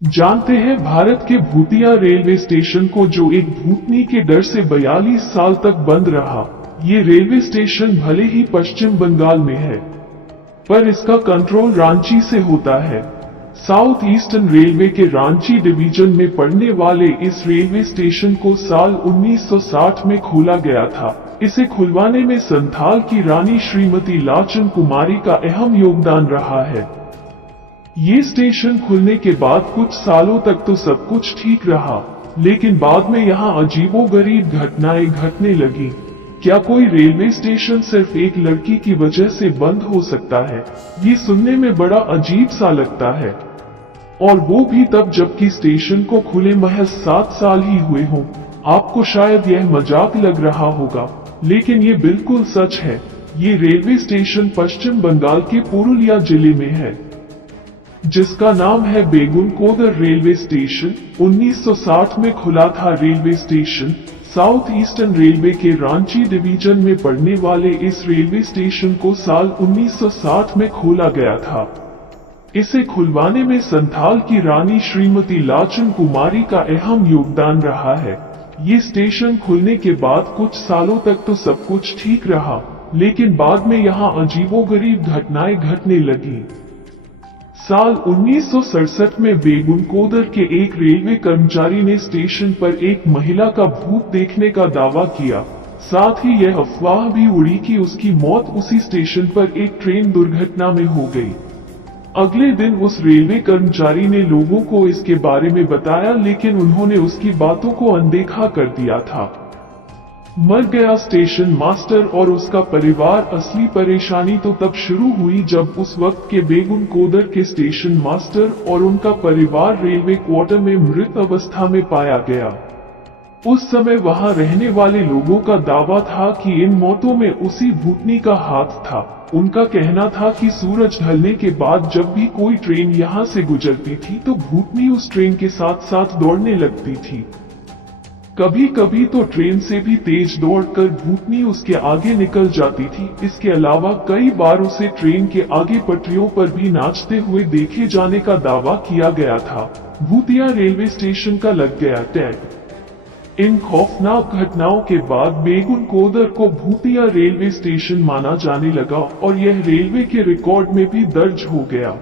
जानते हैं भारत के भूतिया रेलवे स्टेशन को, जो एक भूतनी के डर से 42 साल तक बंद रहा। ये रेलवे स्टेशन भले ही पश्चिम बंगाल में है, पर इसका कंट्रोल रांची से होता है। साउथ ईस्टर्न रेलवे के रांची डिवीजन में पड़ने वाले इस रेलवे स्टेशन को साल 1960 में खोला गया था। इसे खुलवाने में संथाल की रानी श्रीमती लाचन कुमारी का अहम योगदान रहा है। ये स्टेशन खुलने के बाद कुछ सालों तक तो सब कुछ ठीक रहा, लेकिन बाद में यहाँ अजीबोगरीब घटनाएं घटने लगी। क्या कोई रेलवे स्टेशन सिर्फ एक लड़की की वजह से बंद हो सकता है? ये सुनने में बड़ा अजीब सा लगता है, और वो भी तब जबकि स्टेशन को खुले महज 7 साल ही हुए हों। आपको शायद यह मजाक लग रहा होगा, लेकिन ये बिल्कुल सच है। ये रेलवे स्टेशन पश्चिम बंगाल के पुरुलिया जिले में है, जिसका नाम है बेगुनकोदर रेलवे स्टेशन। 1960 में खुला था railway station. South eastern railway के रांची डिवीजन में पड़ने वाले इस रेलवे स्टेशन को साल 1960 में खोला गया था। इसे खुलवाने में संथाल की रानी श्रीमती लाचन कुमारी का अहम योगदान रहा है। ये स्टेशन खुलने के बाद कुछ सालों तक तो सब कुछ ठीक रहा, लेकिन बाद में यहाँ अजीबोगरीब घटनाएं घटने लगी। साल 1967 में बेगुनकोदर के एक रेलवे कर्मचारी ने स्टेशन पर एक महिला का भूत देखने का दावा किया। साथ ही यह अफवाह भी उड़ी कि उसकी मौत उसी स्टेशन पर एक ट्रेन दुर्घटना में हो गई। अगले दिन उस रेलवे कर्मचारी ने लोगों को इसके बारे में बताया, लेकिन उन्होंने उसकी बातों को अनदेखा कर दिया था। मर गया स्टेशन मास्टर और उसका परिवार। असली परेशानी तो तब शुरू हुई जब उस वक्त के बेगुनकोदर के स्टेशन मास्टर और उनका परिवार रेलवे क्वार्टर में मृत अवस्था में पाया गया। उस समय वहां रहने वाले लोगों का दावा था कि इन मौतों में उसी भूतनी का हाथ था। उनका कहना था कि सूरज ढलने के बाद जब भी कोई ट्रेन यहां से गुजरती थी तो भूतनी उस ट्रेन के साथ साथ दौड़ने लगती थी। कभी कभी तो ट्रेन से भी तेज दौड़कर भूतनी उसके आगे निकल जाती थी। इसके अलावा कई बार उसे ट्रेन के आगे पटरियों पर भी नाचते हुए देखे जाने का दावा किया गया था। भूतिया रेलवे स्टेशन का लग गया टैग। इन खौफनाक घटनाओं के बाद बेगुनकोदर को भूतिया रेलवे स्टेशन माना जाने लगा और यह रेलवे के रिकॉर्ड में भी दर्ज हो गया।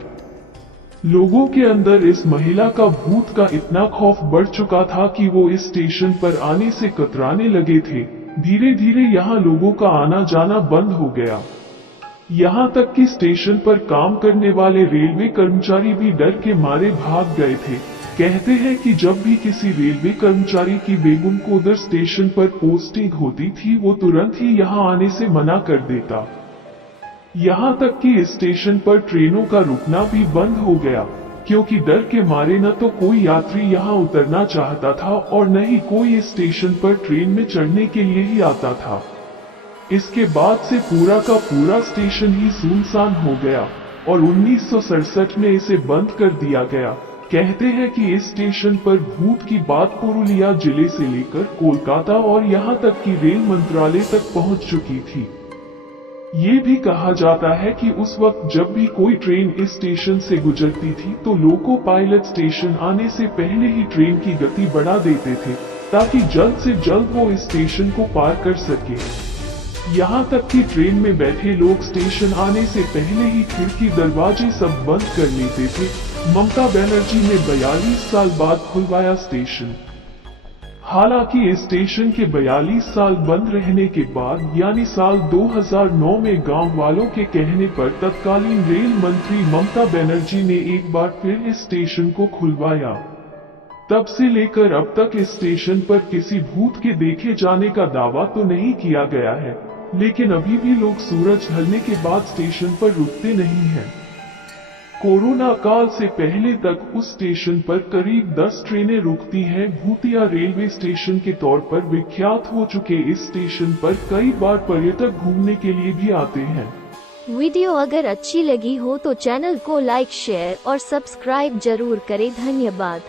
लोगों के अंदर इस महिला का भूत का इतना खौफ बढ़ चुका था कि वो इस स्टेशन पर आने से कतराने लगे थे। धीरे धीरे यहाँ लोगों का आना जाना बंद हो गया। यहाँ तक कि स्टेशन पर काम करने वाले रेलवे कर्मचारी भी डर के मारे भाग गए थे। कहते हैं कि जब भी किसी रेलवे कर्मचारी की बेगुनकोदर स्टेशन पर पोस्टिंग होती थी, वो तुरंत ही यहाँ आने से मना कर देता। यहाँ तक कि इस स्टेशन पर ट्रेनों का रुकना भी बंद हो गया, क्योंकि डर के मारे न तो कोई यात्री यहाँ उतरना चाहता था और न ही कोई इस स्टेशन पर ट्रेन में चढ़ने के लिए ही आता था। इसके बाद से पूरा का पूरा स्टेशन ही सुनसान हो गया और 1967 में इसे बंद कर दिया गया। कहते हैं कि इस स्टेशन पर भूत की बात पुरुलिया जिले से लेकर कोलकाता और यहाँ तक कि रेल मंत्रालय तक पहुँच चुकी थी। ये भी कहा जाता है कि उस वक्त जब भी कोई ट्रेन इस स्टेशन से गुजरती थी तो लोको पायलट स्टेशन आने से पहले ही ट्रेन की गति बढ़ा देते थे, ताकि जल्द से जल्द वो इस स्टेशन को पार कर सके। यहाँ तक कि ट्रेन में बैठे लोग स्टेशन आने से पहले ही खिड़की दरवाजे सब बंद कर लेते थे। ममता बनर्जी ने 42 साल बाद खुलवाया स्टेशन। हालांकि इस स्टेशन के 42 साल बंद रहने के बाद यानी साल 2009 में गांव वालों के कहने पर तत्कालीन रेल मंत्री ममता बनर्जी ने एक बार फिर इस स्टेशन को खुलवाया। तब से लेकर अब तक इस स्टेशन पर किसी भूत के देखे जाने का दावा तो नहीं किया गया है, लेकिन अभी भी लोग सूरज ढलने के बाद स्टेशन पर रुकते नहीं हैं। कोरोना काल से पहले तक उस स्टेशन पर करीब 10 ट्रेनें रुकती हैं। भूतिया रेलवे स्टेशन के तौर पर विख्यात हो चुके इस स्टेशन पर कई बार पर्यटक घूमने के लिए भी आते हैं। वीडियो अगर अच्छी लगी हो तो चैनल को लाइक, शेयर और सब्सक्राइब जरूर करें। धन्यवाद।